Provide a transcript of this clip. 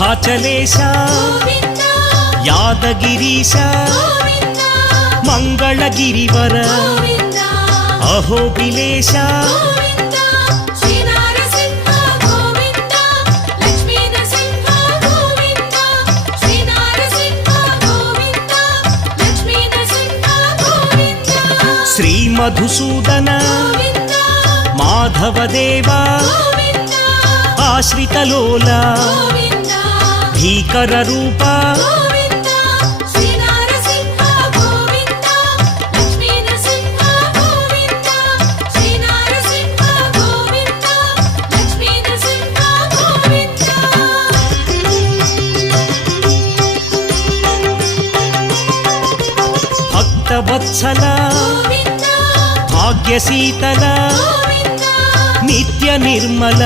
शुभाचलेश यादगिरीश मंगलगिरिवर अहोबिलेश श्री मधुसूदन माधवदेवा आश्रितलोला भीकर रूपा भक्तवत्सल भाग्यशीतल नित्य निर्मल